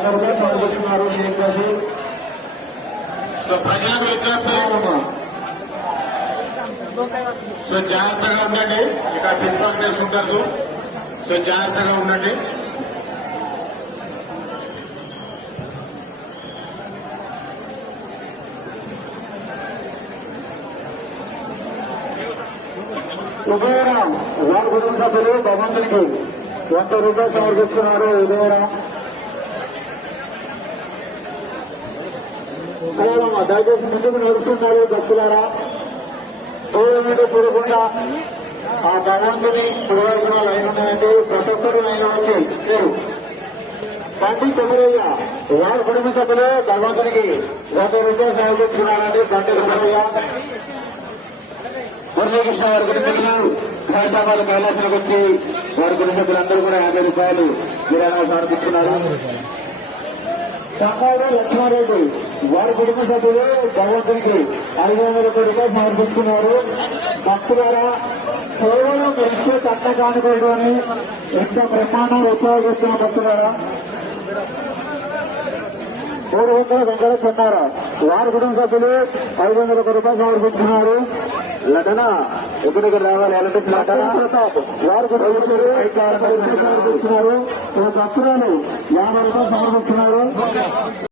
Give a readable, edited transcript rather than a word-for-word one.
సమర్పిస్తున్నారు షేక్ రషీద్. ప్రజలకు వచ్చేస్తామమ్మా. సో జాగ్రత్తగా ఉండండి. ఇక్కడ పిక్పాక్ చేసుకుంటారు. సో జాగ్రత్తగా ఉండండి. ఉదయరాం వారి కుటుంబ సభ్యులు భగవంతునికి 100 రూపాయలు సమర్పిస్తున్నారు. ఉదయరాం దయచేసి ముందుకు నడుస్తున్నారు భక్తులారా. దూరం చూడకుండా ఆ భగవంతుని పురవైపున లైన్ ఉన్నాయండి. ప్రతి ఒక్కరు లైన్ వచ్చి మీరు బండి కొమరయ్య వారి కుటుంబ సభ్యులు భగవంతునికి 100 రూపాయలు సమర్పిస్తున్నారండి. బండి కొమరయ్య మురళీకృష్ణ వారి కుటుంబీకులు హైదరాబాద్ కైలాసానికి వచ్చి వారి కుటుంబ సభ్యులందరూ కూడా 50 రూపాయలు విరాళాలు సమర్పిస్తున్నారు. సంగారెడ్డి లక్ష్మారెడ్డి వారి కుటుంబ సభ్యులు భగవంతునికి 500 రూపాయలు సమర్పిస్తున్నారు. భక్తులారా కేవలం ఇచ్చే కట్ట కానుకోవడం అని ఎంత బ్రహ్మాండంగా ఉపయోగిస్తున్న భక్తులారా. 300 వెంకట చెన్నారా వారి కుటుంబ సభ్యులు 500 రూపాయలు సమర్పిస్తున్నారు. లటన ఎక్కడికి రావాలి ఎలాంటి లటన ప్రతాప్ వారి కుటుంబ సభ్యులు 500 సమర్పిస్తున్నారు. భక్తురాలు 50 రూపాయలు సమర్పిస్తున్నారు.